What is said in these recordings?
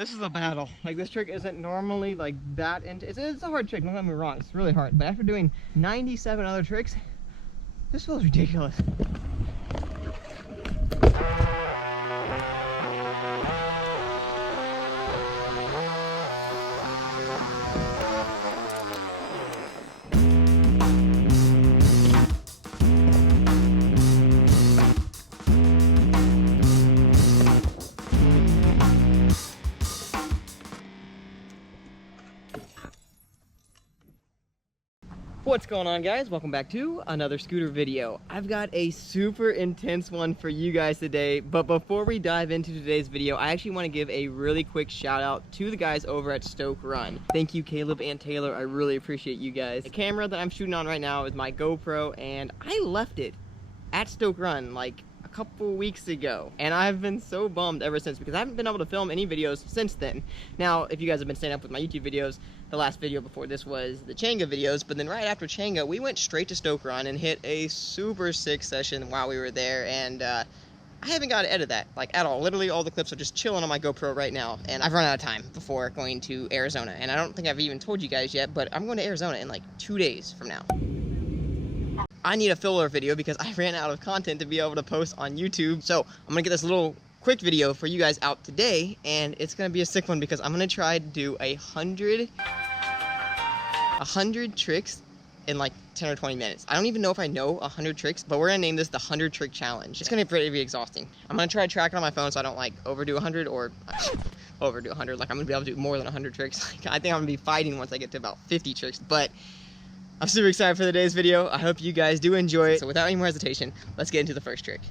This is a battle. Like, this trick isn't normally like that, and it's a hard trick, don't get me wrong, it's really hard. But after doing 97 other tricks, this feels ridiculous. What's going on, guys? Welcome back to another scooter video. I've got a super intense one for you guys today, but before we dive into today's video, I actually want to give a really quick shout out to the guys over at Stoke Run. Thank you, Caleb and Taylor. I really appreciate you guys. The camera that I'm shooting on right now is my GoPro, and I left it at Stoke Run like a couple weeks ago, and I've been so bummed ever since because I haven't been able to film any videos since then. Now, if you guys have been staying up with my YouTube videos, the last video before this was the Changa videos, but then right after Changa, we went straight to Stoke Run and hit a super sick session while we were there, and I haven't got to edit that, like, at all. Literally, all the clips are just chilling on my GoPro right now, and I've run out of time before going to Arizona, and I don't think I've even told you guys yet, but I'm going to Arizona in, like, 2 days from now. I need a filler video because I ran out of content to be able to post on YouTube, so I'm going to get this little quick video for you guys out today, and it's going to be a sick one because I'm going to try to do 100 tricks in like 10 or 20 minutes. I don't even know if I know 100 tricks, but we're going to name this the 100 trick challenge. It's going to be pretty exhausting. I'm going to try to track it on my phone so I don't like overdo 100 or overdo 100. Like, I'm going to be able to do more than 100 tricks. Like, I think I'm going to be fighting once I get to about 50 tricks, but I'm super excited for today's video. I hope you guys do enjoy it. So without any more hesitation, let's get into the first trick.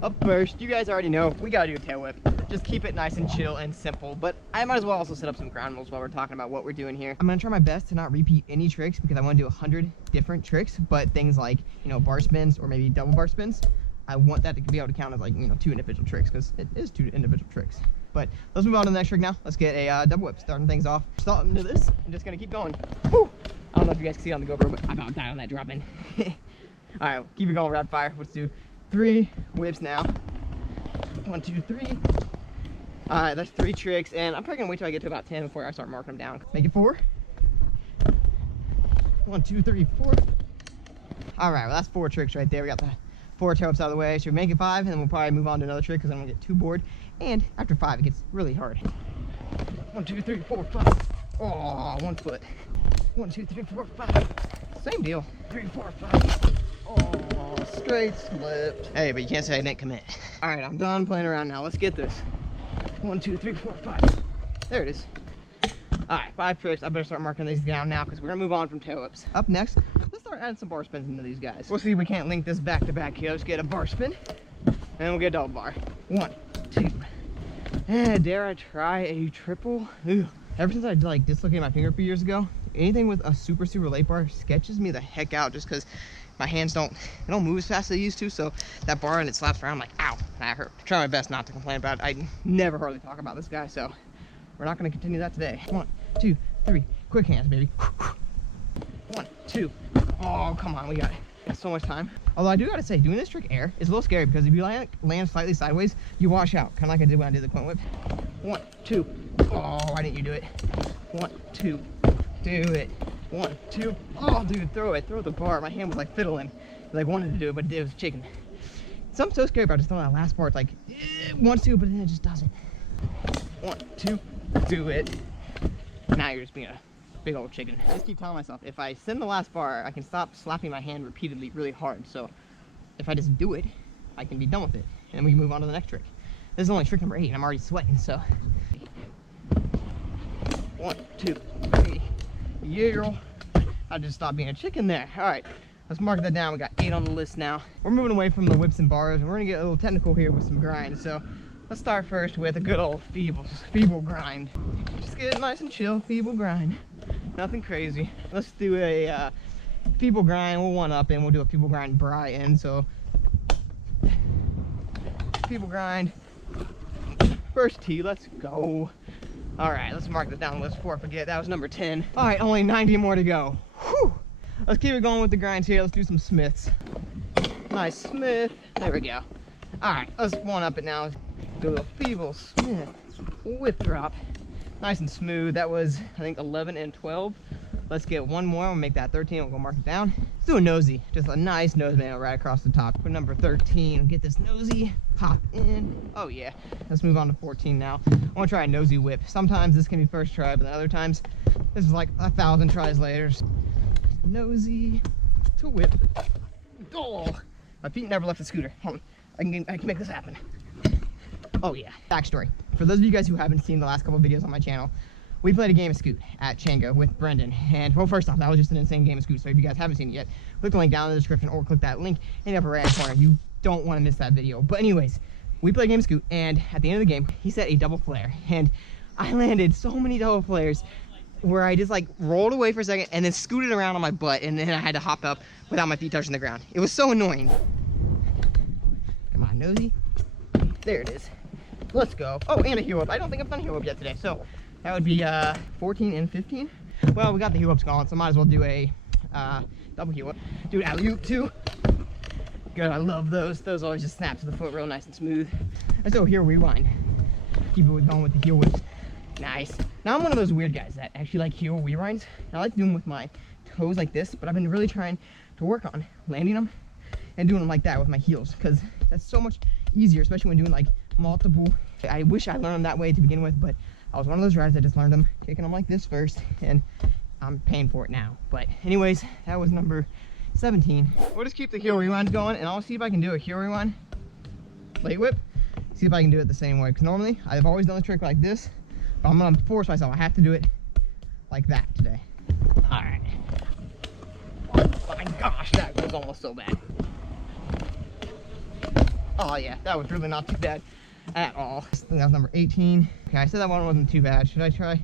Up first, you guys already know, we gotta do a tail whip. Just keep it nice and chill and simple, but I might as well also set up some ground rules while we're talking about what we're doing here. I'm gonna try my best to not repeat any tricks because I wanna do 100 different tricks, but things like, you know, bar spins or maybe double bar spins, I want that to be able to count as, like, you know, 2 individual tricks because it is 2 individual tricks. But let's move on to the next trick now. Let's get a double whip, starting things off. Starting to this, I'm just gonna keep going. Woo! I don't know if you guys can see on the GoPro, but I about died on that drop in. Alright, keep it going, rapid fire. Let's do 3 whips now. 1, 2, 3. Alright, that's 3 tricks, and I'm probably gonna wait till I get to about 10 before I start marking them down. Make it 4. 1, 2, 3, 4. Alright, well, that's 4 tricks right there. We got the 4 tail whips out of the way. Should we make it 5, and then we'll probably move on to another trick because I'm gonna get too bored. And after 5, it gets really hard. 1, 2, 3, 4, 5. Oh, 1 foot. 1, 2, 3, 4, 5. Same deal. 3, 4, 5. Oh, straight slipped. Hey, but you can't say I didn't commit. All right, I'm done playing around now. Let's get this. 1, 2, 3, 4, 5. There it is. All right, 5 tricks. I better start marking these down now because we're gonna move on from tail whips. Up next, let's start adding some bar spins into these guys. We'll see if we can't link this back to back here. Let's get a bar spin, and we'll get a double bar. 1, 2. And dare I try a triple? Ooh. Ever since I like dislocated my finger a few years ago, anything with a super late bar sketches me the heck out just because my hands don't move as fast as they used to, so that bar and it slaps around, I'm like, ow, that hurt. I try my best not to complain about it. I never hardly talk about this guy, so we're not going to continue that today. 1, 2, 3, quick hands, baby. 1, 2. Oh, come on, we got so much time. Although I do gotta say, doing this trick air is a little scary because if you land slightly sideways, you wash out, kind of like I did when I did the coin whip. 1, 2. Oh, why didn't you do it? 1, 2. Do it. 1, 2. Oh, dude, throw it. Throw the bar. My hand was like fiddling. Like wanted to do it, but it was chicken. Something so scary about just throwing that last part. It's like it wants to, but then it just doesn't. 1, 2. Do it. Now you're just being a big old chicken. I just keep telling myself, if I send the last bar, I can stop slapping my hand repeatedly really hard. So if I just do it, I can be done with it. And then we can move on to the next trick. This is only trick number 8, and I'm already sweating, so. 1, 2, 3. Yeah, girl. I just stopped being a chicken there. All right, let's mark that down. We got 8 on the list now. We're moving away from the whips and bars, and we're gonna get a little technical here with some grind. So let's start first with a good old feeble grind. Just get it nice and chill, feeble grind. Nothing crazy. Let's do a feeble grind. We'll one up and we'll do a feeble grind Brian. So feeble grind. First tee, let's go. All right, let's mark that down the list before I forget. That was number 10. All right, only 90 more to go. Whew. Let's keep it going with the grinds here. Let's do some Smiths. Nice Smith. There we go. All right, let's one up it now. Do a little feeble Smith whip drop. Nice and smooth. That was, I think, 11 and 12. Let's get one more. We'll make that 13. We'll go mark it down. Let's do a nosy. Just a nice nose manual right across the top. Put number 13. Get this nosy. Pop in. Oh, yeah. Let's move on to 14 now. I want to try a nosy whip. Sometimes this can be first try, but then other times, this is like 1,000 tries later. Nosy to whip. Oh, my feet never left the scooter. Hold on. I can make this happen. Oh, yeah. Backstory. For those of you guys who haven't seen the last couple of videos on my channel, we played a game of Scoot at Chango with Brendan. And, well, first off, that was just an insane game of Scoot. So if you guys haven't seen it yet, click the link down in the description or click that link in the upper right corner. You don't want to miss that video. But anyways, we played a game of Scoot, and at the end of the game, he set a double flare. And I landed so many double flares where I just, like, rolled away for a second and then scooted around on my butt, and then I had to hop up without my feet touching the ground. It was so annoying. Come on, nosy. There it is. Let's go. Oh, and a heel up. I don't think I've done a heel up yet today, so that would be 14 and 15. Well, we got the heel ups going, so I might as well do a double heel up. Do an alley-oop too. Good, I love those. Those always just snap to the foot real nice and smooth. Let's go heel rewind. Keep it going with the heel whips. Nice. Now I'm one of those weird guys that actually like heel rewinds. I like to do them with my toes like this, but I've been really trying to work on landing them and doing them like that with my heels, because that's so much easier, especially when doing like multiple. I wish I learned them that way to begin with, but I was one of those riders that just learned them kicking them like this first, and I'm paying for it now. But anyways, that was number 17. We'll just keep the heel rewind going, and I'll see if I can do a heel rewind late whip. See if I can do it the same way, because normally I've always done the trick like this, but I'm gonna force myself. I have to do it like that today. All right. Oh my gosh, that was almost so bad. Oh yeah, that was really not too bad at all. I think that was number 18. Okay, I said that one wasn't too bad. Should I try?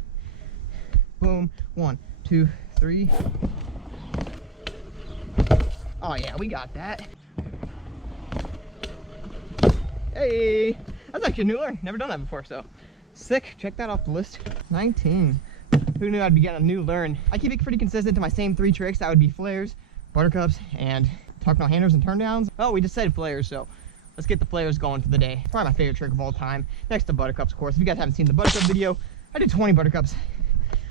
Boom. 1, 2, 3. Oh yeah, we got that. Hey, that's actually a new learn. Never done that before, so sick. Check that off the list. 19. Who knew I'd be getting a new learn? I keep it pretty consistent to my same 3 tricks. That would be flares, buttercups, and tuck-knot handers and turndowns. Oh, we just said flares, so let's get the flares going for the day. Probably my favorite trick of all time, next to buttercups, of course. If you guys haven't seen the buttercup video, I did 20 buttercups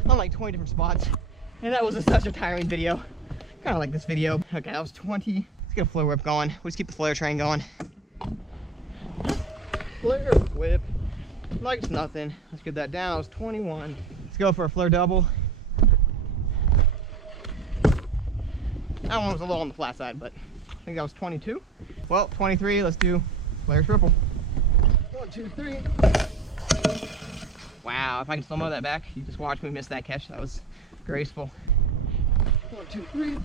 on like 20 different spots, and that was such a tiring video. Kind of like this video. Okay, that was 20. Let's get a flare whip going. We'll just keep the flare train going. Flare whip, like it's nothing. Let's get that down. That was 21. Let's go for a flare double. That one was a little on the flat side, but I think that was 22. Well, 23, let's do flare triple. 1, 2, 3. Wow, if I can slow-mo that back, you just watch me miss that catch. That was graceful. 1, 2, 3.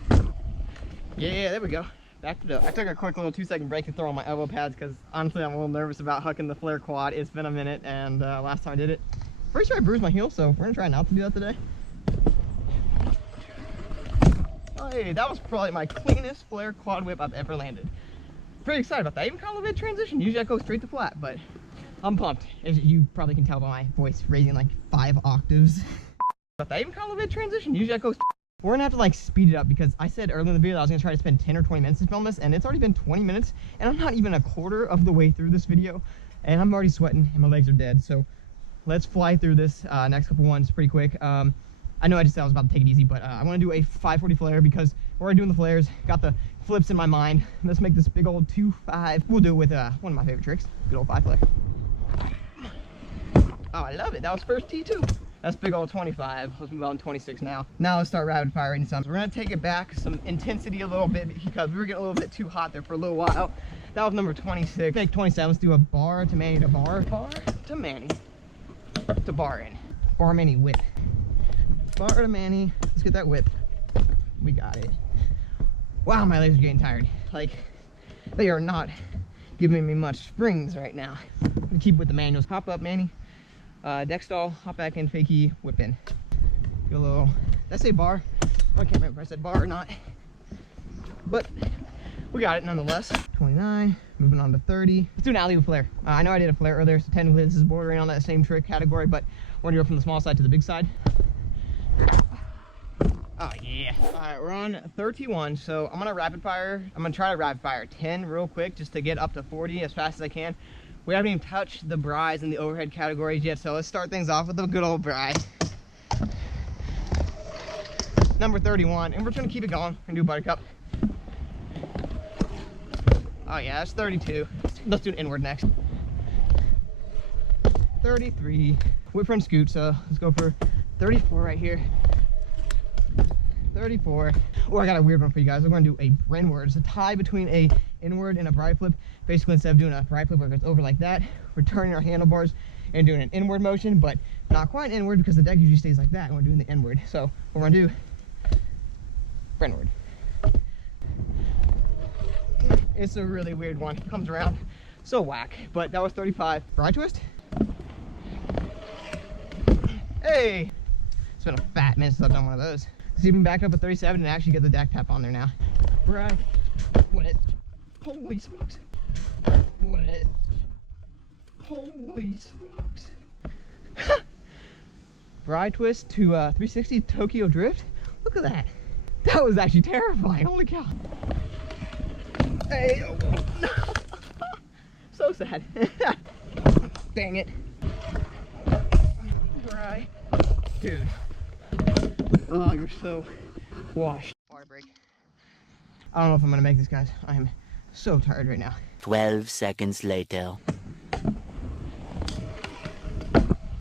Yeah, there we go. Backed it up. I took a quick little 2-second break to throw on my elbow pads because honestly I'm a little nervous about hucking the flare quad. It's been a minute, and last time I did it, pretty sure I bruised my heel, so we're gonna try not to do that today. Hey, that was probably my cleanest flare quad whip I've ever landed. Pretty excited about that. I even caught a little bit of transition. Usually I go straight to flat, but I'm pumped. As you probably can tell by my voice raising like 5 octaves. I even caught a little bit of transition. Usually I go. We're gonna have to like speed it up because I said earlier in the video that I was gonna try to spend 10 or 20 minutes to film this, and it's already been 20 minutes, and I'm not even a quarter of the way through this video, and I'm already sweating and my legs are dead. So let's fly through this next couple ones pretty quick. I know I just said I was about to take it easy, but I want to do a 540 flare because we're already doing the flares. Got the flips in my mind. Let's make this big old 2-5. We'll do it with one of my favorite tricks, good old 5 flare. Oh, I love it. That was first T2. That's big old 25. Let's move on to 26 now. Now let's start rapid firing some. We're gonna take it back some intensity a little bit because we were getting a little bit too hot there for a little while. That was number 26. Make 27. Let's do a bar to Manny to bar. Bar to Manny to bar in. Bar Manny whip. Bar to Manny. Let's get that whip. We got it. Wow, my legs are getting tired. Like, they are not giving me much springs right now. I'm gonna keep with the manuals. Hop up, Manny. Deck stall, hop back in, fakie, whip in. Get a little, did I say bar? I can't remember if I said bar or not. But we got it nonetheless. 29, moving on to 30. Let's do an alley-oop flare. I know I did a flare earlier, so technically this is bordering on that same trick category, but we're gonna go from the small side to the big side. Oh yeah. All right, we're on 31, so I'm gonna rapid fire. I'm gonna try to rapid fire 10 real quick just to get up to 40 as fast as I can We haven't even touched the bries and the overhead categories yet, so let's start things off with the good old bry. Number 31, and we're trying to keep it going. We're gonna do buttercup. Oh yeah, that's 32. Let's do an inward next. 33. Whip front scoot, so let's go for 34 right here. 34. Oh, I got a weird one for you guys. We're going to do a Brinward. It's a tie between a inward and a bri flip. Basically, instead of doing a bri flip where it's over like that, we're turning our handlebars and doing an inward motion, but not quite inward because the deck usually stays like that and we're doing the inward. So we're going to do Brinward. It's a really weird one. It comes around so whack, but that was 35. Bri twist. Hey! It's been a fat minute since I've done one of those. So you can back up at 37 and actually get the deck tap on there now. Right. What? Holy smokes. What? Holy smokes. Bri twist to 360 Tokyo drift. Look at that. That was actually terrifying. Holy cow. Hey. Oh, no. So sad. Dang it. Bri. Dude. Oh, you're so washed. Water break. I don't know if I'm gonna make this, guys. I am so tired right now. 12 seconds later.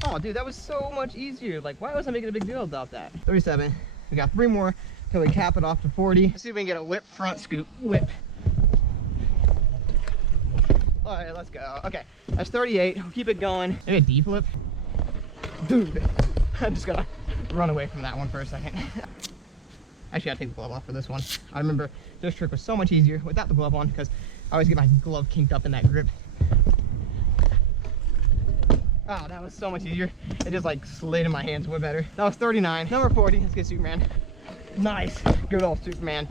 Oh, dude, that was so much easier. Like, why was I making a big deal about that? 37. We got 3 more till we cap it off to 40. Let's see if we can get a whip front scoop. Whip. All right, let's go. Okay, that's 38. We'll keep it going. Maybe a D flip. Dude, I'm just gonna run away from that one for a second. Actually, I take the glove off for this one. I remember this trick was so much easier without the glove on because I always get my glove kinked up in that grip. Oh, that was so much easier. It just like slid in my hands way better. That was 39. Number 40, let's get Superman. Nice, good old Superman.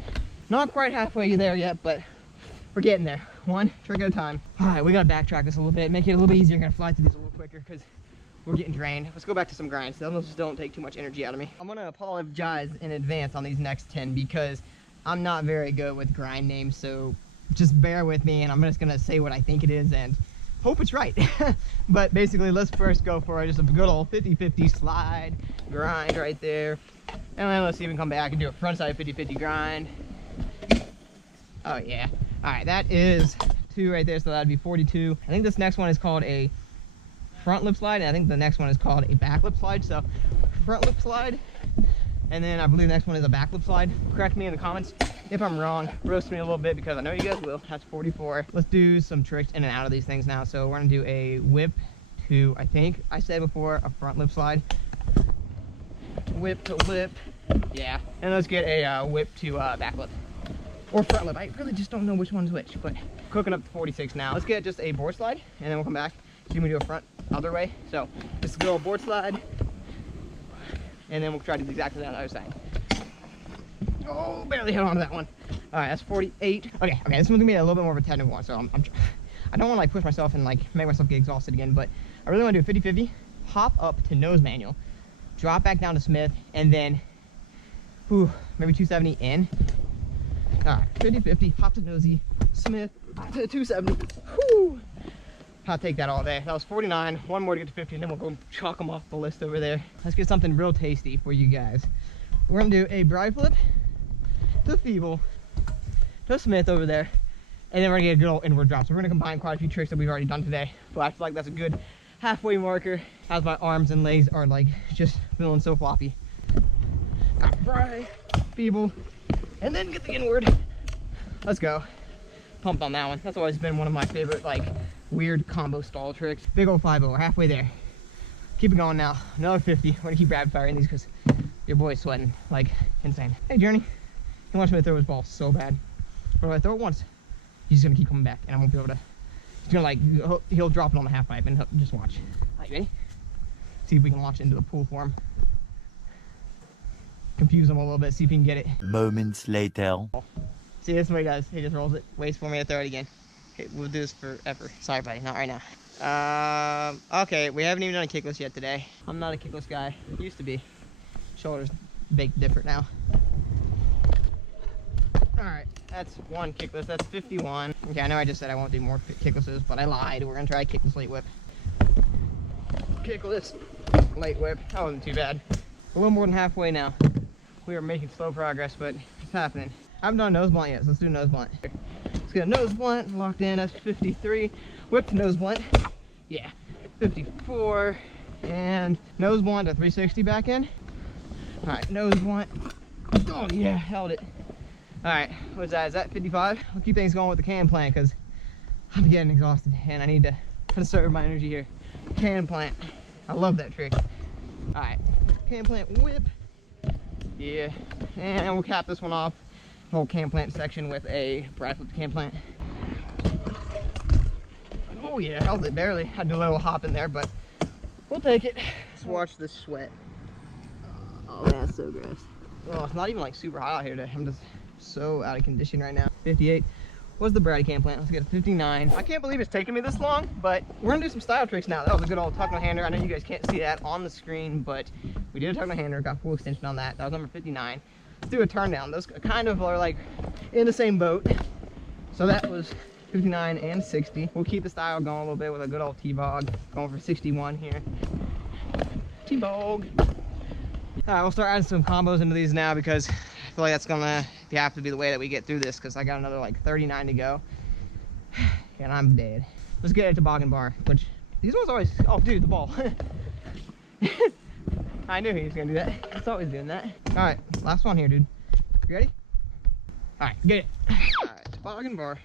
Not quite halfway there yet, but we're getting there. One trick at a time. All right, we gotta backtrack this a little bit, make it a little bit easier. Gonna fly through these a little quicker because we're getting drained. Let's go back to some grinds. Those don't take too much energy out of me. I'm gonna apologize in advance on these next 10 because I'm not very good with grind names, so just bear with me and I'm just gonna say what I think it is and hope it's right. But basically, let's first go for just a good old 50-50 slide grind right there. And then let's see if we can come back and do a frontside 50-50 grind. Oh yeah. All right, that is 2 right there, so that'd be 42. I think this next one is called a front lip slide, and I think the next one is called a back lip slide. So front lip slide, and then I believe the next one is a back lip slide. Correct me in the comments if I'm wrong. Roast me a little bit because I know you guys will. That's 44. Let's do some tricks in and out of these things now. So we're gonna do a whip to, I think I said before, a front lip slide. Whip to lip, yeah. And let's get a whip to back lip. Or front lip. I really just don't know which one's which, but cooking up to 46 now. Let's get just a board slide, and then we'll come back. So we do a front other way. So this is a good old board slide, and then we'll try to do exactly that I was saying. Oh, barely hit on that one. All right, that's 48. Okay, this one's gonna be a little bit more of a technical one. So I don't want to like push myself and like make myself get exhausted again, but I really want to do a 50-50, hop up to nose manual, drop back down to Smith, and then, maybe 270 in. All right, 50-50, hop to nosy, Smith, to 270. Whew. I'll take that all day. That was 49. One more to get to 50, and then we'll go chalk them off the list over there. Let's get something real tasty for you guys. We're gonna do a bri flip to feeble to Smith over there, and then we're gonna get a good old inward drop. So we're gonna combine quite a few tricks that we've already done today, but I feel like that's a good halfway marker as my arms and legs are like just feeling so floppy. Bri, feeble, and then get the inward. Let's go. Pumped on that one. That's always been one of my favorite like weird combo stall tricks. Big old 5-0, we're halfway there. Keep it going now. Another 50. We're gonna keep rapid firing these because your boy's sweating like insane. Hey Journey, he wants me to throw his ball so bad. But if I throw it once, he's just gonna keep coming back and I won't be able to. He's gonna like, he'll drop it on the half pipe and just watch. All right, ready? See if we can launch it into the pool for him. Confuse him a little bit, see if he can get it. Moments later. See, this is what he does. He just rolls it, waits for me to throw it again. Okay, we'll do this forever. Sorry, buddy, not right now. Okay, we haven't even done a kickless yet today. I'm not a kickless guy. Used to be. Shoulders baked different now. All right, that's one kickless. That's 51. Okay, I know I just said I won't do more kicklesses, but I lied. We're gonna try kickless late whip. Kickless late whip. That wasn't too bad. A little more than halfway now. We are making slow progress, but it's happening. I haven't done a nose blunt yet, so let's do a nose blunt. Let's get a nose blunt locked in. That's 53. Whip to nose blunt. Yeah, 54. And nose blunt to 360 back in. All right, nose blunt. Oh yeah, held it. All right, what's that? Is that 55? I'll keep things going with the can plant because I'm getting exhausted and I need to conserve my energy here. Can plant. I love that trick. All right, can plant whip. Yeah, and we'll cap this one off, the whole can plant section with a Brad flip can plant. Oh yeah, held it barely. Had to do a little hop in there, but we'll take it. Let's watch this sweat. Oh man, it's so gross. Oh, it's not even like super hot out here today. I'm just so out of condition right now. 58 was the Brady can plant. Let's get a 59. I can't believe it's taken me this long, but we're gonna do some style tricks now. That was a good old tuck no hander. I know you guys can't see that on the screen, but we did a tuck no hander, got full extension on that. That was number 59. Let's do a turn down. Those kind of are like in the same boat. So that was 59 and 60. We'll keep the style going a little bit with a good old T-bog. Going for 61 here. T-bog. All right, we'll start adding some combos into these now because I feel like that's gonna have to be the way that we get through this because I got another like 39 to go and I'm dead. Let's get a toboggan bar, which these ones always, oh dude, the ball. I knew he was gonna do that. It's always doing that. All right, last one here, dude. You ready? All right, get it. All right, toboggan bar.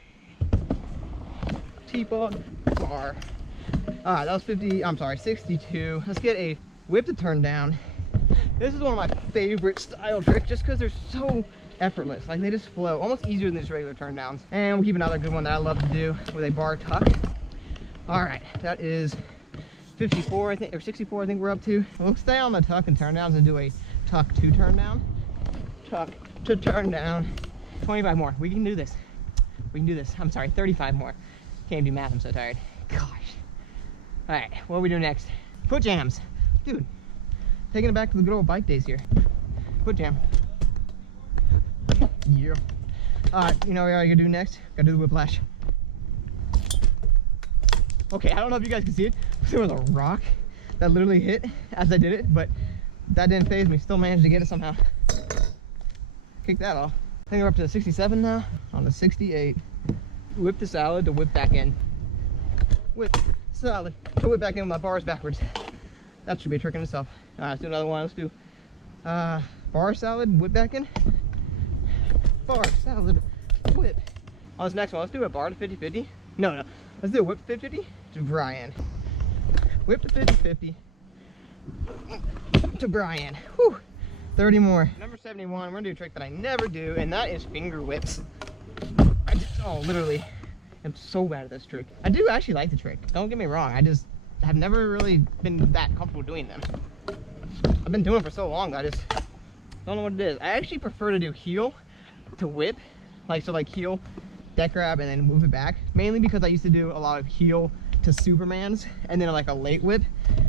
T-bog bar. All right, that was 50, I'm sorry, 62. Let's get a whip to turn down. This is one of my favorite style tricks just because they're so effortless. Like they just flow, almost easier than just regular turn downs. And we'll keep another good one that I love to do with a bar tuck. All right, that is 54, I think, or 64, I think we're up to. We'll stay on the tuck and turn downs and do a tuck to turn down. Tuck to turn down. 25 more. We can do this. We can do this. I'm sorry, 35 more. Can't do math, I'm so tired. Gosh. All right, what do we do next? Foot jams. Dude, taking it back to the good old bike days here. Foot jam. Yeah. All right, you know what I gotta do next? Gotta do the whiplash. Okay, I don't know if you guys can see it. There was a rock that literally hit as I did it, but that didn't faze me. Still managed to get it somehow. Kick that off. I think we're up to 67 now. On the 68. Whip the salad to whip back in. Whip salad to whip back in with my bars backwards. That should be a trick in itself. All right, let's do another one. Let's do bar salad, whip back in. Bar salad, whip. On this next one, let's do a bar to 50-50. No. Let's do a whip to 50-50 to Brian. Whip to 50-50 to Brian. Whew. 30 more. Number 71, we're gonna do a trick that I never do, and that is finger whips. Literally, I'm so bad at this trick. I do actually like the trick. Don't get me wrong. I just have never really been that comfortable doing them. I've been doing it for so long that I just don't know what it is. I actually prefer to do heel to whip, like heel, deck grab, and then move it back. Mainly because I used to do a lot of heel to Supermans, and then like a late whip.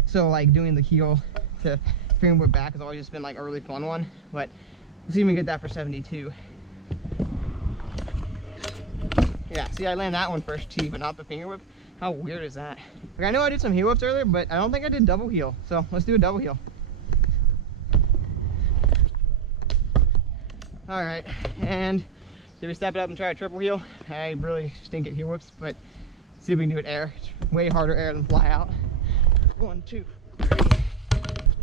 So like doing the heel to finger whip back has always just been like a really fun one. But let's see if we can get that for 72. Yeah, see, I landed that one first tee, but not the finger whip. How weird is that? Like, I know I did some heel whips earlier, but I don't think I did double heel. So let's do a double heel. All right, and did we step it up and try a triple heel? I really stink at heel whips, but see if we can do it air. It's way harder air than fly out. 1, 2, 3.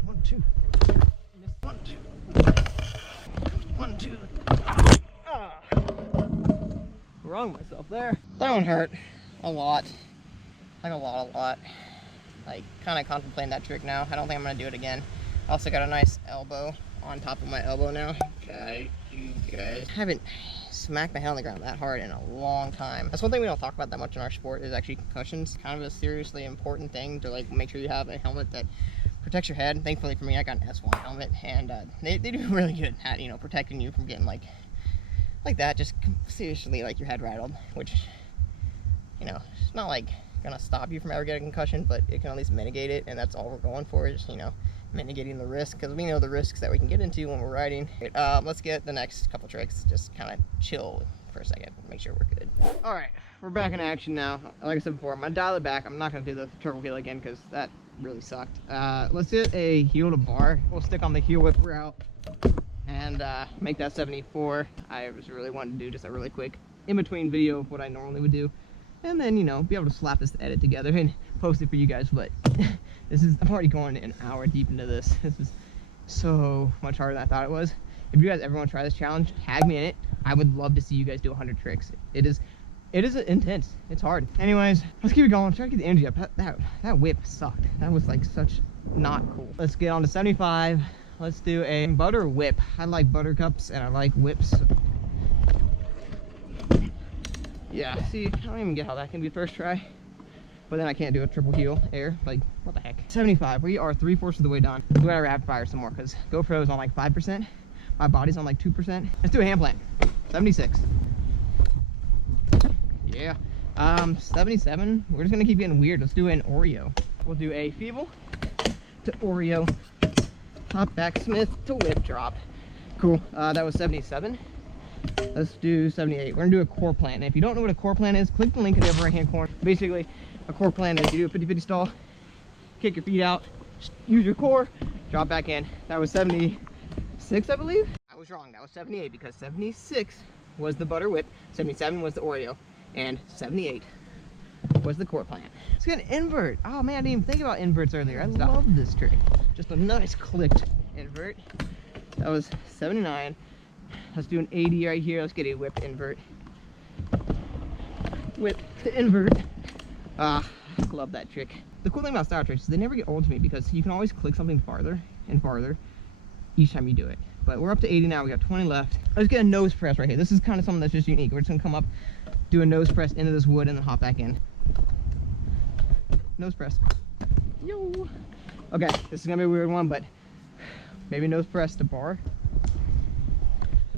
1, 2. 1, 2. 1, 2. Ah. Wrong myself there. That one hurt a lot. Like a lot. Like kind of contemplating that trick now. I don't think I'm gonna do it again. I also got a nice elbow on top of my elbow now. Okay, you guys. I haven't smacked my head on the ground that hard in a long time. That's one thing we don't talk about that much in our sport is actually concussions. Kind of a seriously important thing to like make sure you have a helmet that protects your head. Thankfully for me, I got an S1 helmet, and they do really good at, you know, protecting you from getting like that, just seriously like your head rattled, which, you know, it's not like gonna stop you from ever getting a concussion, but it can at least mitigate it, and that's all we're going for is, you know, mitigating the risk, because we know the risks that we can get into when we're riding. Let's get the next couple tricks, just kind of chill for a second, make sure we're good. All right, we're back in action now. Like I said before, I'm gonna dial it back. I'm not gonna do the triple heel again because that really sucked. Let's hit a heel to bar. We'll stick on the heel whip route and make that 74. I was really wanting to do just a really quick in-between video of what I normally would do, and then, you know, be able to slap this edit together and post it for you guys. But I'm already going an hour deep into this. This is so much harder than I thought it was. If you guys ever want to try this challenge, tag me in it. I would love to see you guys do 100 tricks. It is intense. It's hard. Anyways, let's keep it going. Try to get the energy up. That whip sucked. That was like such not cool. Let's get on to 75. Let's do a butter whip. I like buttercups and I like whips. Yeah, see, I don't even get how that can be first try. But then I can't do a triple heel air. Like, what the heck? 75. We are 3/4 of the way done. We gotta rapid fire some more because GoPro is on like 5%. My body's on like 2%. Let's do a hand plant. 76. Yeah. 77. We're just gonna keep getting weird. Let's do an Oreo. We'll do a feeble to Oreo. Hop back Smith to whip drop. Cool. That was 77. Let's do 78. We're gonna do a core plant. And if you don't know what a core plant is, click the link in the upper right hand corner. Basically, a core plant is you do a 50-50 stall, kick your feet out, use your core, drop back in. That was 76, I believe. I was wrong. That was 78 because 76 was the butter whip, 77 was the Oreo, and 78 was the core plant. Let's get an invert. Oh man, I didn't even think about inverts earlier. I love this trick. Just a nice clicked invert. That was 79. Let's do an 80 right here. Let's get a whip invert. Whip to invert. Love that trick. The cool thing about style tricks is they never get old to me because you can always click something farther and farther each time you do it. But we're up to 80 now. We got 20 left. Let's get a nose press right here. This is kind of something that's just unique. We're just gonna come up, do a nose press into this wood, and then hop back in. Nose press. Yo. Okay, this is gonna be a weird one, but maybe nose press to bar.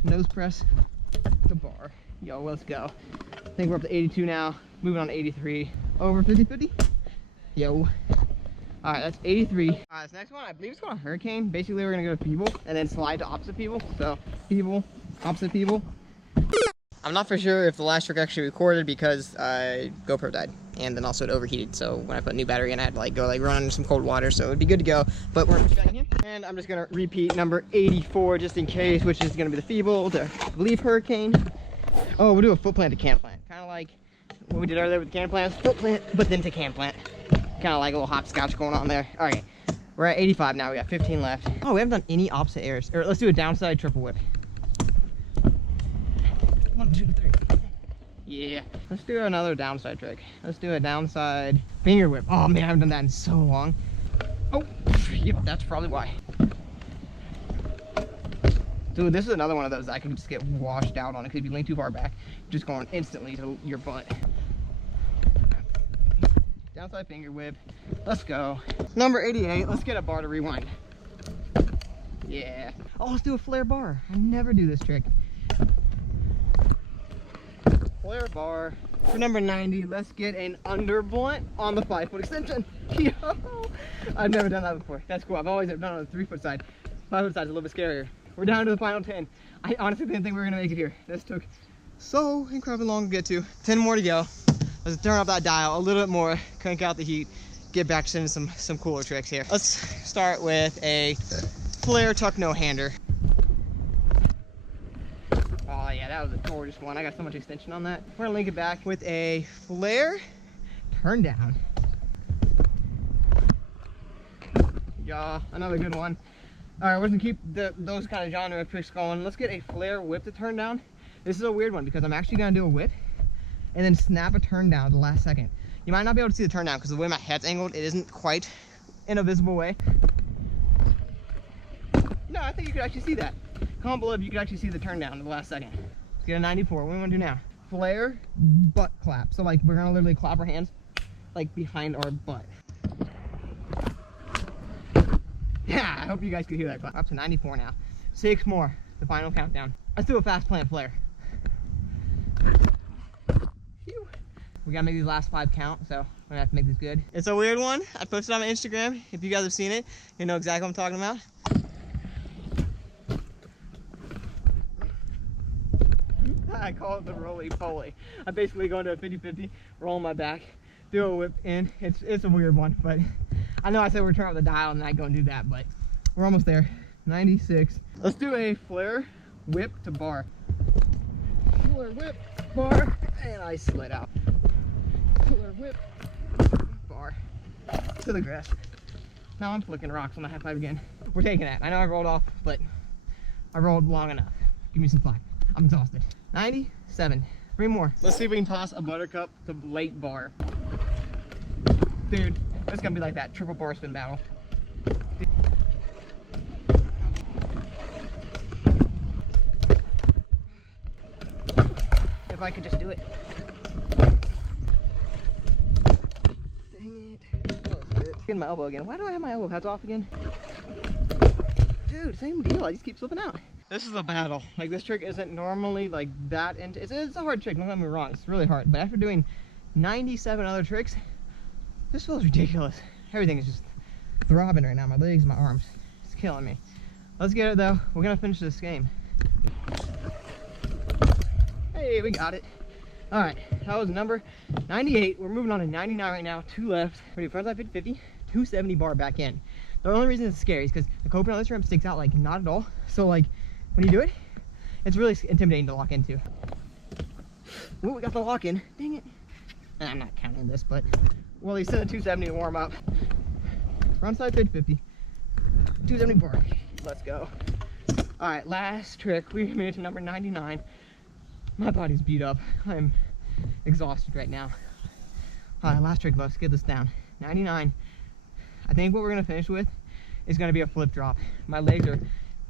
Nose press to bar. Yo, let's go. I think we're up to 82 now. Moving on to 83. Over 50-50. Yo. All right, that's 83. This next one, I believe it's called a hurricane. Basically, we're gonna go to people and then slide to opposite people. So, people, opposite people. I'm not for sure if the last trick actually recorded because GoPro died, and then also it overheated. So when I put a new battery in, I had to like go like run under some cold water. So it'd be good to go. But we're back in here, and I'm just gonna repeat number 84 just in case, which is gonna be the feeble to I believe hurricane. Oh, we'll do a foot plant to can plant, kind of like what we did earlier with the can plants. Foot plant, but then to can plant. Kind of like a little hopscotch going on there. All right, we're at 85 now. We got 15 left. Oh, we haven't done any opposite airs. Or let's do a downside triple whip. 1, 2, 3. Yeah. Let's do another downside trick. Let's do a downside finger whip. Oh man, I haven't done that in so long. Oh, yep, that's probably why. Dude, this is another one of those that I can just get washed out on. It could be leaned too far back, just going instantly to your butt. Downside finger whip. Let's go. Number 88. Let's get a bar to rewind. Yeah. Oh, let's do a flare bar. I never do this trick. Flare bar. For number 90, let's get an under blunt on the 5-foot extension. Yo! I've never done that before. That's cool. I've always done it on the 3-foot side. 5-foot side is a little bit scarier. We're down to the final 10. I honestly didn't think we were gonna make it here. This took so incredibly long to get to. 10 more to go. Let's turn up that dial a little bit more, crank out the heat, get back to some cooler tricks here. Let's start with a flare tuck no-hander. Oh yeah, that was a gorgeous one. I got so much extension on that. We're gonna link it back with a flare turn down. Yeah, another good one. All right, we're gonna keep those kind of genre of tricks going. Let's get a flare whip to turn down. This is a weird one because I'm actually gonna do a whip and then snap a turn down at the last second. You might not be able to see the turn down because the way my head's angled, it isn't quite in a visible way. No, I think you could actually see that. Comment below if you could actually see the turn down at the last second. Let's get a 94. What do we want to do now? Flare, butt clap. So like we're gonna literally clap our hands like behind our butt. Yeah, I hope you guys could hear that clap. Up to 94 now. 6 more, the final countdown. Let's do a fast plant flare. we gotta make these last 5 count, so we're gonna have to make this good. It's a weird one. I posted on my Instagram. If you guys have seen it, you know exactly what I'm talking about. I call it the roly-poly. I basically go into a 50-50, roll on my back, do a whip in. It's a weird one, but I know I said we're turning up the dial and I go and do that, but we're almost there. 96. Let's do a flare, whip to bar. Flare, whip, bar, and I slid out. Flare, whip, bar, to the grass. Now I'm flicking rocks on the high five again. We're taking that. I know I rolled off, but I rolled long enough. Give me some slack. I'm exhausted. 97. 3 more. Let's see if we can toss a buttercup to late bar. Dude, it's gonna be like that triple bar spin battle. If I could just do it. Dang it. Getting my elbow again. Why do I have my elbow pads off again? Dude, same deal. I just keep slipping out. This is a battle. Like, this trick isn't normally like that, and it's a hard trick, don't get me wrong, it's really hard, but after doing 97 other tricks, this feels ridiculous. Everything is just throbbing right now, my legs, my arms, it's killing me. Let's get it though, we're gonna finish this game. Hey, we got it. All right, that was number 98. We're moving on to 99 right now, 2 left. Ready, front side 50-50, 270 bar back in. The only reason it's scary is because the coping on this ramp sticks out like not at all, so like, when you do it, it's really intimidating to lock into. Ooh, we got the lock in. Dang it. I'm not counting this, but well, he's sent a 270 to warm up. Front side 50-50. 270 bar. Let's go. All right, last trick. We made it to number 99. My body's beat up. I'm exhausted right now. All right, last trick. Let's get this down. 99. I think what we're gonna finish with is gonna be a flip drop. My legs are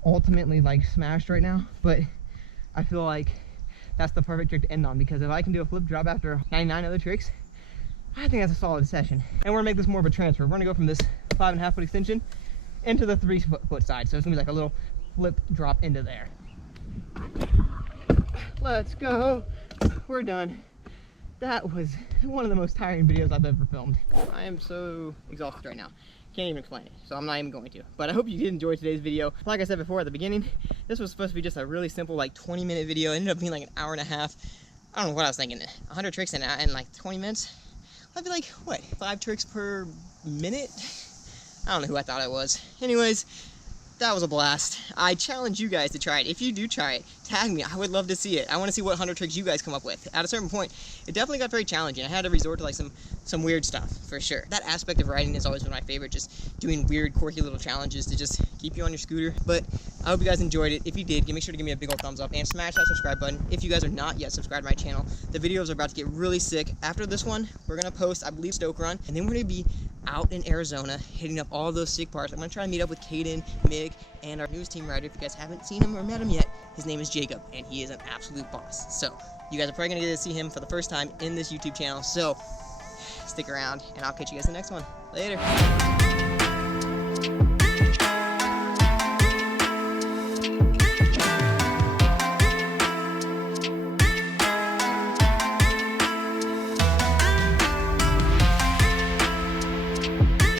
ultimately like smashed right now, but I feel like that's the perfect trick to end on, because if I can do a flip drop after 99 other tricks, I think that's a solid session. And we're gonna make this more of a transfer. We're gonna go from this 5.5 foot extension into the 3 foot side, so it's gonna be like a little flip drop into there. Let's go. We're done. That was one of the most tiring videos I've ever filmed. I am so exhausted right now. Can't even explain it, so I'm not even going to. But I hope you did enjoy today's video. Like I said before at the beginning, this was supposed to be just a really simple like 20-minute video. It ended up being like an hour and a half. I don't know what I was thinking. 100 tricks in like 20 minutes? I'd be like, what, 5 tricks per minute? I don't know who I thought I was. Anyways, that was a blast. I challenge you guys to try it. If you do try it, tag me. I would love to see it. I want to see what 100 tricks you guys come up with. At a certain point, it definitely got very challenging. I had to resort to like some weird stuff, for sure. That aspect of riding has always been my favorite, just doing weird, quirky little challenges to just keep you on your scooter. But I hope you guys enjoyed it. If you did, make sure to give me a big old thumbs up and smash that subscribe button. If you guys are not yet subscribed to my channel, the videos are about to get really sick. After this one, we're going to post, I believe, Stoke Run, and then we're going to be out in Arizona, hitting up all those sick parks. I'm going to try to meet up with Caden, Mig, and our newest team rider. If you guys haven't seen him or met him yet, his name is Jacob, and he is an absolute boss. So, you guys are probably going to get to see him for the first time in this YouTube channel. So, stick around, and I'll catch you guys in the next one. Later.